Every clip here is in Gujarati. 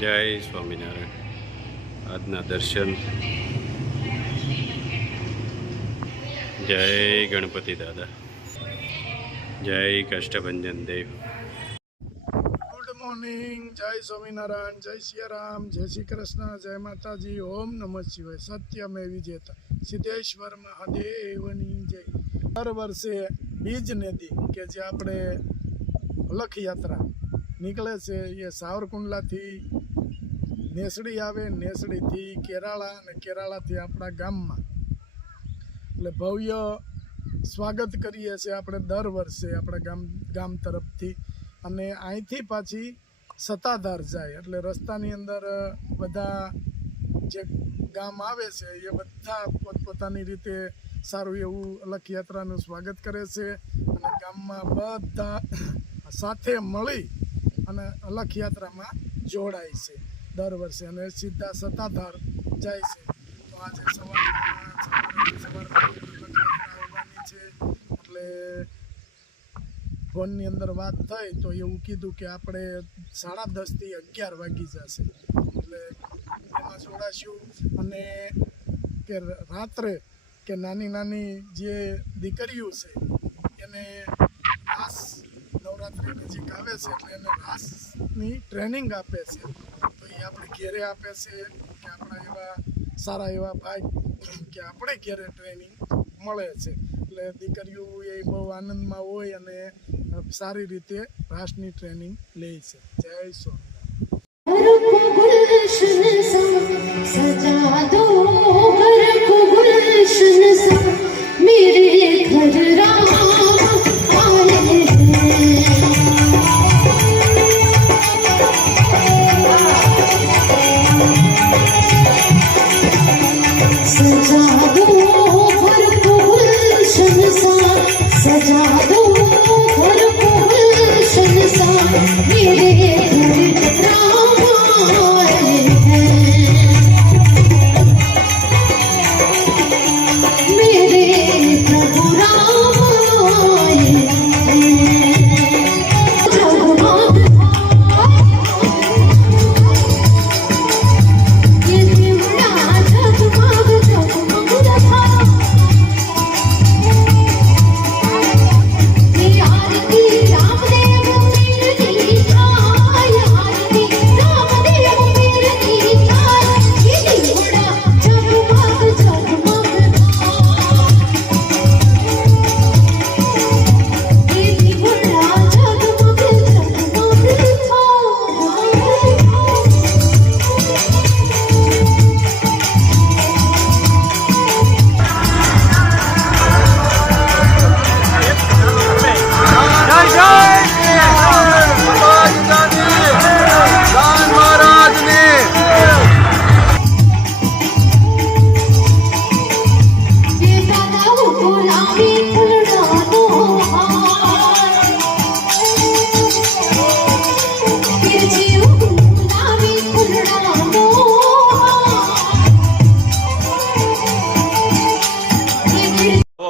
જય સ્વામિનારાયણ. આજના દર્શન. જય ગણપતિ દાદા. જય કષ્ટભંજન દેવ. Good morning. જય સ્વામિનારાયણ, જય સિયારામ, જય શ્રી કૃષ્ણ, જય માતાજી, ઓમ નમઃ શિવાય. સત્યમે વિજેતા સિદ્ધેશ્વર મહાદેવની જય. દર વર્ષે બીજ નદી કે જે આપણે લખયાત્રા નીકળે છે એ સાવરકુંડલાથી નેસડી આવે, નેસડીથી કેરાળા અને કેરાળાથી આપણા ગામમાં, એટલે ભવ્ય સ્વાગત કરીએ છીએ આપણે દર વર્ષે આપણા ગામ તરફથી. અને અહીંથી પાછી સત્તાધાર જાય, એટલે રસ્તાની અંદર બધા જે ગામ આવે છે એ બધા પોતપોતાની રીતે સારું એવું લખયાત્રાનું સ્વાગત કરે છે અને ગામમાં બધા સાથે મળી અને લખયાત્રામાં જોડાય છે દર વર્ષે અને સીધા સત્તાધાર જાય છે. તો આજે સવારે આવવાની છે, એટલે ફોનની અંદર વાત થઈ તો એવું કીધું કે આપણે 10:30 થી 11 વાગી જશે, એટલે એમાં જોડાશું. અને કે રાત્રે કે નાની નાની જે દીકરીઓ છે એને રાસ નવરાત્રિ નજીક આવે છે એટલે એને રાસની ટ્રેનિંગ આપે છે. તો એ આપણે ઘેરે આપે છે કે આપણા એવા સારા એવા ભાઈ કે આપણે ઘેરે ટ્રેનિંગ મળે છે, એટલે દીકરીઓ એ બહુ આનંદમાં હોય અને સારી રીતે રાસની ટ્રેનિંગ લે છે. જય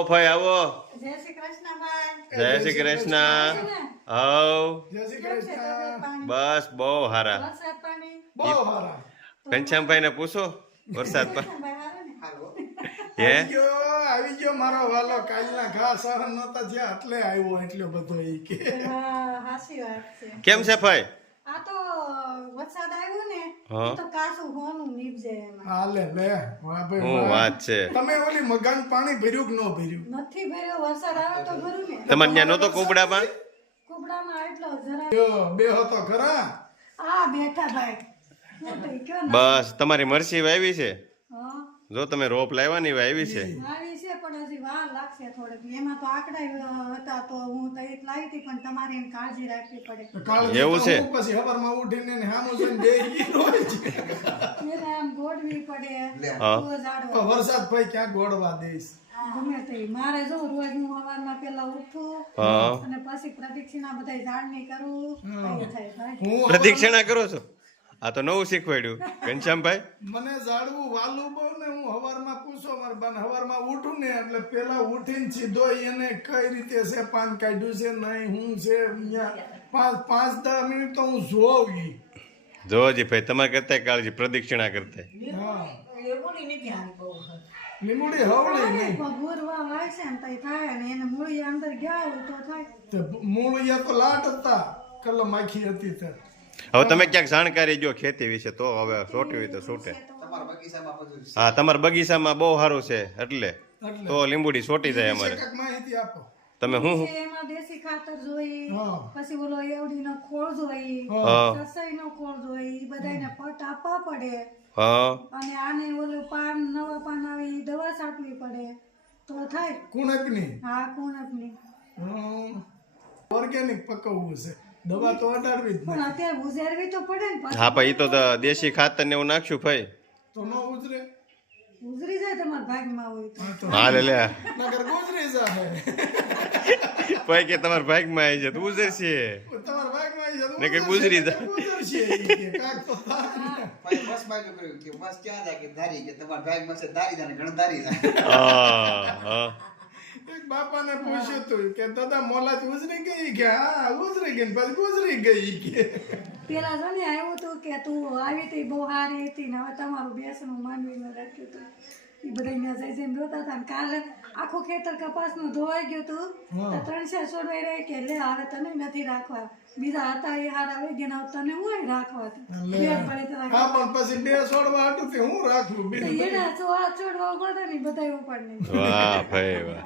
ભાઈ આવો. જય શ્રી કૃષ્ણ ભાઈ. જય શ્રી કૃષ્ણ. હવ જય શ્રી કૃષ્ણ. બસ બહુ હારા. વરસાદ પાણી બહુ સારા. ઘનશ્યામભાઈ ને પૂછો વરસાદ પર હે આવી ગયો મારો વાલો. કાલના ઘા સહન નતા થયા એટલે આવ્યો એટલો બધો. એ કે હાસી વાત છે. કેમ છે ભાઈ? આ તો વરસાદ આવ્યો ને હા. તો કાસું હોનું નીપજે એમાં. હાલે લે વાહ ભાઈ હું વાહ. વાત છે. તમે ઓલી મગાન પાણી ભર્યું કે ન ભર્યું? નથી ભર્યો, વરસાદ આવે તો ભરું ને. તમારે ત્યાં નહોતો કુબડામાં? કુબડામાં એટલો જરા બે હતો ખરા. આ બેઠા ભાઈ મોટો કયો ને. બસ તમારી મરસી વાવી છે. હા જો તમે રોપ લાવ્યા ની વાવી છે. આવી છે પણ હજી વાર લાગશે થોડીક. એમાં તો આંકડા હતા તો હું તો એક લાવી હતી, પણ તમારે એની કાળજી રાખવી પડે. કાળજી એવું તો છે? હું પછી હવારમાં ઉઠીને ને હામું જોઈને બેહી હોય છે. એને આમ ગોઠવી પડે. હા. તો ઝાડવા તો વરસાદ ભાઈ ક્યાં ગોળવા દઈશ. ગમે તે મારે જો રોજ હું સવારમાં પેલા ઉઠું હા. અને પછી પ્રદક્ષિણા બધા ઝાડની કરું તો થાય ભાઈ. હું પ્રદક્ષિણા કરો છો? આ તો નવું શીખવાડ્યું ઘનશ્યામભાઈ. મને જાડવું વાલું બહુ ને હું હવારમાં પૂછો મારા બાને હવારમાં ઉઠું ને એટલે પેલા ઉઠીને સીધો એને કઈ રીતે છે પાન કાઢ્યું છે નહીં હું છે અહીંયા 5-10 મિનિટ તો હું જોઉં ઈ જોજી ભાઈ તમારે કરતા કાળજી પ્રદક્ષિણા કરતા લીંબુડી હવળી નહીં ભગુરવા વાય છે ને તઈ થાય ને એને મૂળી અંદર ગયા હોય તો થાય. તે મૂળિયા તો લાટ હતા કલમ આખી હતી તે હવે તમે ક્યાંક જાણકારી જો ખેતી વિશે તો હવે છોટી હોય તો છૂટે. હા તમારા બગીચામાં બહુ સારું છે એટલે તો લીંબુડી છોટી જાય અમારે. કાંઈક માહિતી આપો. તમે હું પછી એમાં દેશી ખાતર જોઈ, હા. પછી ઓલો એવડીનો ખોળ જોઈ, હા રસોઈનો ખોળ જોઈ, ઈ બધાયને પટ આપવા પડે. હા અને આને ઓલું પાન નવા પાન આવે ઈ દવા છાંટવી પડે તો થાય. કુણકની હા કુણકની. ઓર્ગેનિક પકવવું છે દવા તો અડાડવી જ પણ નહીં અત્યારે ઉઝેરવી તો પડે ને પાછી. હા પણ એ તો દેશી ખાતર ને એવું નાખશું ભાઈ. તો ન ઉતરે ઉઝરી જાય તમારા ભાગમાં હોય તો. હા તો હા લે લે નગર ગુજરી જાહે ભાઈ કે તમારા ભાગમાં આવી છે તો ઉજર છે. તમારા ભાગમાં આવી જતો ને કે ગુજરી જા. ગુજરશે ઈ કે કાંઈક તો થાય. હા એક બાપાને પૂછ્યું તું કે દાદા મોલાજ ઉજરી ગઈ કે હા ઉજરી ગઈ ને પછી ગુજરી ગઈ કે પેલા જો ને આવ્યું હતું કે તું આવી હતી બહુ સારી હતી ને હવે તમારું બેસણું માંડવીમાં રાખ્યું હતું. એ બધા ત્યાં જઈ જઈને રોતા હતા ને કાલે આખું ખેતર કપાસનું ધોવાઈ ગયું હતું તો 300 છોડવાઈ રહે કે લે હવે તને નથી રાખવા, બીજા હતા એ હારા આવી ગયા ને હવે તને હું રાખવા હતા. પેટ ભરી તો હા પણ પછી બે છોડવા હતું તે હું રાખવું બે એના છોડવા ઉપાડતા ને બધા ઉપાડ નહીં. વાહ ભાઈ વાહ.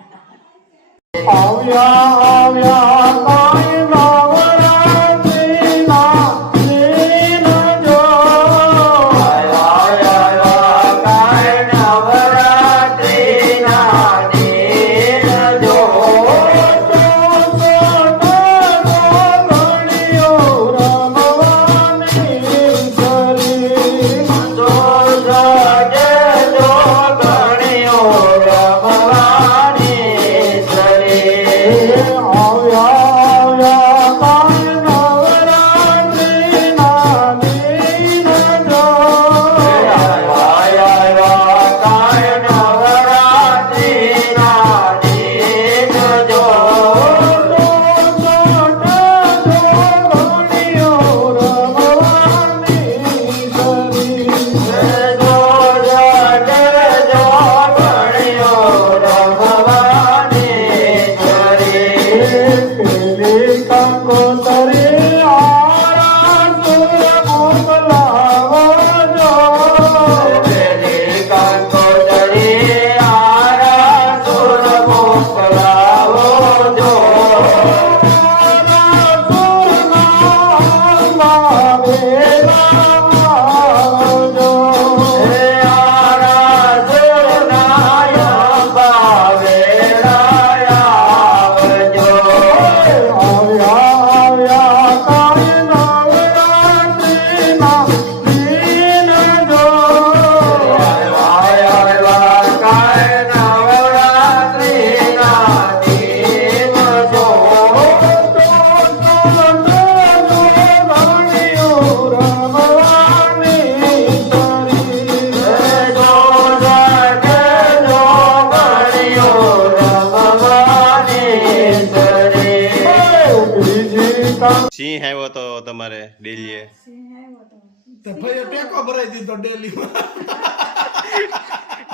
સિંહ આવ્યો તો તમારે ડેલીએ. સિંહ આવ્યો તો. તો ભાઈ ટેકો ભરાઈ દીધો ડેલીમાં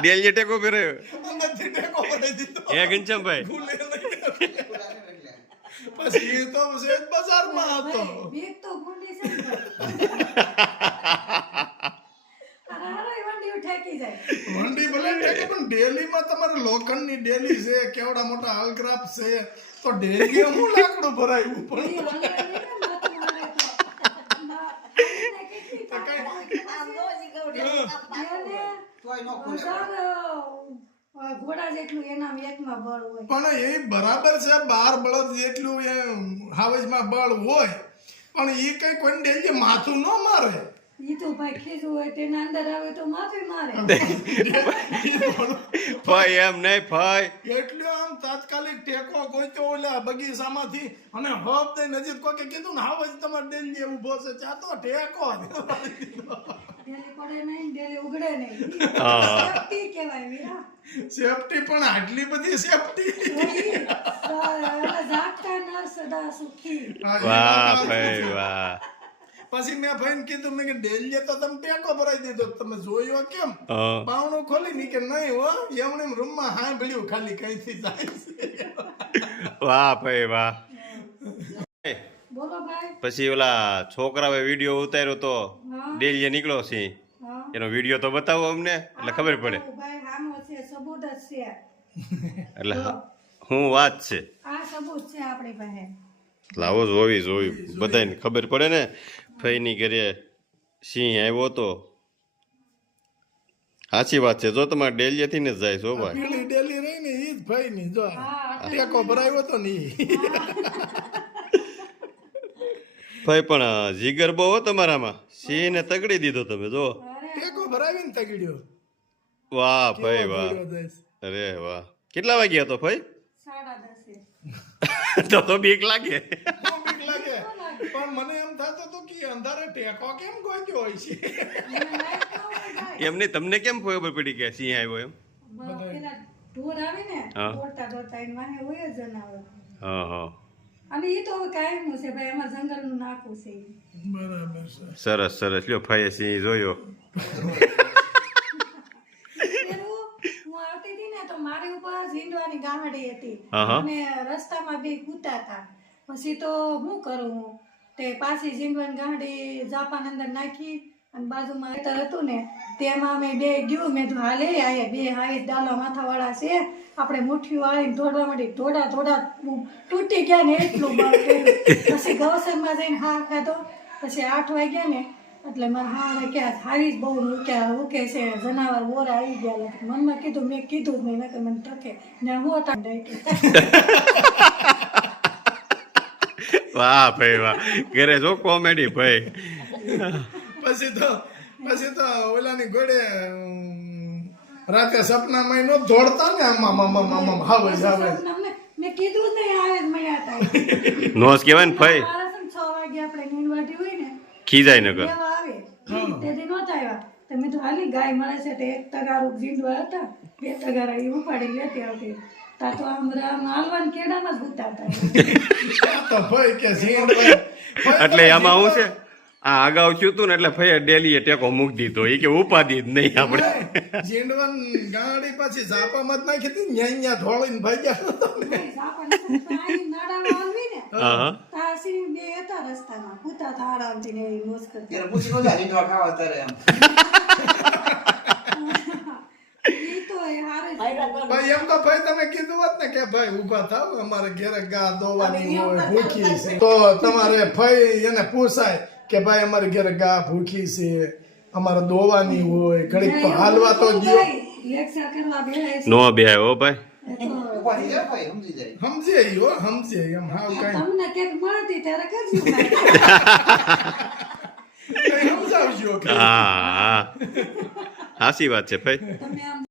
ડેલીએ ટેકો કર્યો અંદરથી ટેકો ભરાઈ દીધો હે ઘનશ્યામભાઈ. ભૂલે નહીં. પછી એ તો શેઠ બજારમાં હતો બીક તો ગુંડી છે ને તો. હારાય વંડીઓ ઠેકી જાય. વંડી ભલે ટેકો પણ ડેલીમાં તમારે લોખંડની ડેલી છે કેવડા મોટા હલક્રાફ્ટ છે તો ડેલી હું લાકડું ભરાયું એ પણ હલવાય નહીં ને માથું મારે તો. ના, એને કેટલી તાકાત હોય ખબર છે? ઘોડા જેટલું એના એકમાં બળ હોય. પણ એ બરાબર છે 12 બળદ જેટલું એ હાવજમાં બળ હોય પણ એ કઈ કોઈ ડેલી માથું ન મારે ઈ તો ભાઈ ખીજું હોય તેના અંદર આવે તો માથું મારે. ભાઈ એમ નહીં ભાઈ. એટલે આમ તાત્કાલિક ટેકો ગોત્યો ઓલા બગીચામાંથી અને હબ દઈ નજીક કોકે કીધું ને હાવજ તમારે ડેલી ઊભો છે ચા તો ટેકો ડેલી પડે નહીં, ડેલી ઉગડે નહીં. હા. સેફટી કહેવાય વીરા. સેફટી પણ આટલી બધી સેફટી જાગતા નર સદા સુખી. વાહ ભાઈ વાહ. પછી મેં ભાઈને કીધું મેં કે ડેલીએ તો તમે ટેકો ભરાઈ દીધો તમે જોયો કેમ હા. બાવણું ખોલી ની કે નહીં હો એમણે રૂમમાં સાંભળ્યું ખાલી કઈથી જાય છે વાહ ભાઈ વાહ. બોલો ભાઈ. પછી ઓલા છોકરાએ વિડીયો ઉતાર્યો તો હા. ડેલીએ નીકળો છે હા. એનો વિડીયો તો બતાવો અમને એટલે ખબર પડે ભાઈ હામો છે સબૂત જ છે. એટલે હું વાત છે આ સબૂત છે આપણી પાસે. લાવો જોવી બધાને ખબર પડે ને ફઈની ઘરે સિંહ આવ્યો તો સાચી વાત છે જો તમારે ડેલીએથી ને જ જાય છો ભાઈ પેલી ડેલી રહી ને ઈ જ ભાઈ ની જો ટેકો ભરાયો તો ને ઈ. ભાઈ પણ જીગર બહુ હો તમારામાં સિંહ ને તગડી દીધો તમે જો ટેકો ભરાવીને તગડ્યો વાહ ભાઈ વાહ ભર્યો જાય છે. અરે વાહ કેટલા વાગ્યા હતો ભાઈ 10:30. તો બીક લાગે બહુ બીક લાગે પણ મને એમ થતું હતું કે અંધારે ટેકો કેમ ગોત્યો હોય છે એમને તમને કેમ ખબર પડી કે સિંહ આવ્યો એમ પેલા ઢોર આવે ને હા. દોડતા દોડતા એની વાહે હોય જ જનાવર. હા હા અને એ તો હવે કાયમનું છે ભાઈ એમાં જંગલનું નાખું છે ઈ. બરાબર છે સરસ સરસ લ્યો ભાઈએ સિંહ જોયો પેલું હું આવતી હતી ને તો મારી ઉપર ઝીંડવાની ગામડી હતી હા, હા. અને રસ્તામાં બે કૂતા હતા પછી તો શું કરું હું તે પાછી ઝીંડવાની ગામડી જાપાન અંદર નાખી અને બાજુમાં ખેતર હતું ને તેમાં અમે બે ગયું મેં તો હાલે આયા બે હાઈ ડાલા માથાવાળા છે આપણે મુઠ્ઠી વાળીને દોડવા માંડી થોડા તૂટી ગયા ને એટલું બળ કર્યું પછી ગૌસરમાં જઈને હા ખાધો પછી 8 વાગ્યા ને એટલે મારા હા કે હારી જ બહુ ઉકે છે જનાવર બોરા આવી ગયા એટલે મનમાં કીધું મેં કીધું જ નહીં નકર મને ટકે ને હું હતા ડાયટી. વાહ ભાઈ વાહ ઘરે જો કોમેડી ભાઈ પછી તો ઓલાની ઘોડે રાતે સપનામાં નો દોડતા ને આમાં હાવે જાવે મેં કીધું જ નહીં આવે જ મળ્યા હતા નોસ કહેવાય ને ભાઈ મારા છે ને 6 વાગે આપણે નીંદવાટી હોય ને ખીજાય નગર લેવા આવે તેથી નહોતા આવ્યા તો મેં તો હાલી ગાય મળે છે તે 1 તગારું ઝીંડવા હતા 2 તગારા એ ઉપાડી લેતી આવતી તા તો આમ હાલવાન કેડામાં જ ગુતા હતા તો ભાઈ કે ઝીંડ ભાઈ એટલે એમાં હું છે આ અગાઉ થયું હતું ને એટલે ભાઈ ડેલીએ ટેકો મૂકી દીધો એ કે ઉપાધિ જ નહીં આપણે ઝીંડવન ગાડી પાછી ઝાપામાં જ નાખી હતી ન્યા ધોળીને ભાગ્યા નાડામાં આવી ને હા હા તાસી બે હતા રસ્તામાં કૂતા હતા આરામથી ને એવી મોજ કરતા ત્યારે પૂછી નો જાય રીંગણા ખાવા ત્યારે એમ ઈ તો એ હારે જ. ભાઈ એમ તો ભાઈ તમે કીધું હોત ને કે ભાઈ ઊભા થાવ અમારે ઘરે ગા દોવાની હોય ભૂખી છે તો તમારે ભાઈ એને પૂછાય કે ભાઈ અમારે ઘરે ગા ભૂખી છે અમારે દોવાની હોય ઘડીક તો હાલવા તો ગયો લેક્ચર કરવા બેહે છે. નો બે હો ભાઈ ઉભા થઈ જાય ભાઈ સમજી જાય સમજે ઈ હો સમજે એમ હાવ કઈ તમને કેક મળતી ત્યારે કરજો કઈ સમજાવજો કે હા સાચી વાત છે ભાઈ તમે આમ